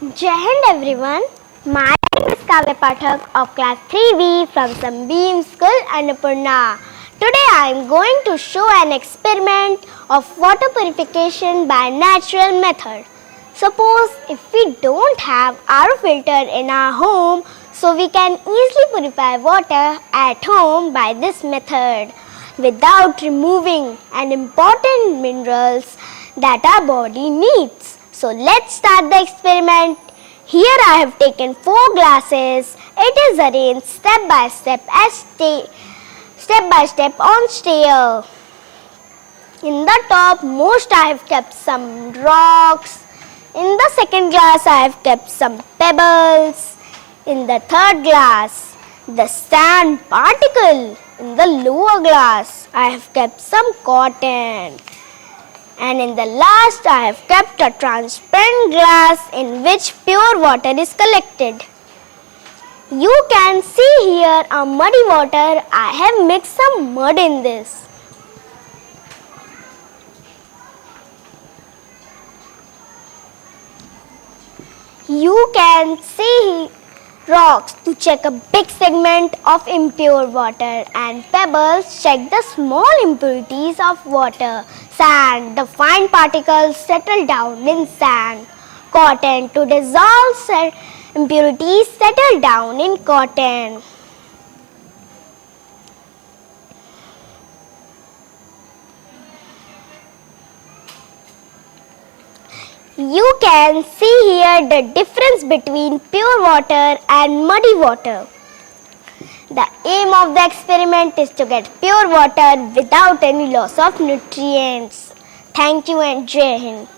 Jai Hind everyone. My name is Kavya Pathak of class 3B from Sunbeam School, Annapurna. Today I am going to show an experiment of water purification by natural method. Suppose if we don't have RO filter in our home, so we can easily purify water at home by this method without removing an important minerals that our body needs. So let's start the experiment. Here I have taken 4 glasses. It is arranged step by step on stair. In the top most I have kept some rocks. In the second glass I have kept some pebbles. In the third glass the sand particle. In the lower glass I have kept some cotton. And in the last I have kept a transparent glass in which pure water is collected. You can see here a muddy water. I have mixed some mud in this. You can see rocks to check a big segment of impure water, and pebbles check the small impurities of water. Sand, the fine particles settle down in sand. Cotton, to dissolve impurities settle down in cotton. You can see here the difference between pure water and muddy water. The aim of the experiment is to get pure water without any loss of nutrients. Thank you and Jai Hind.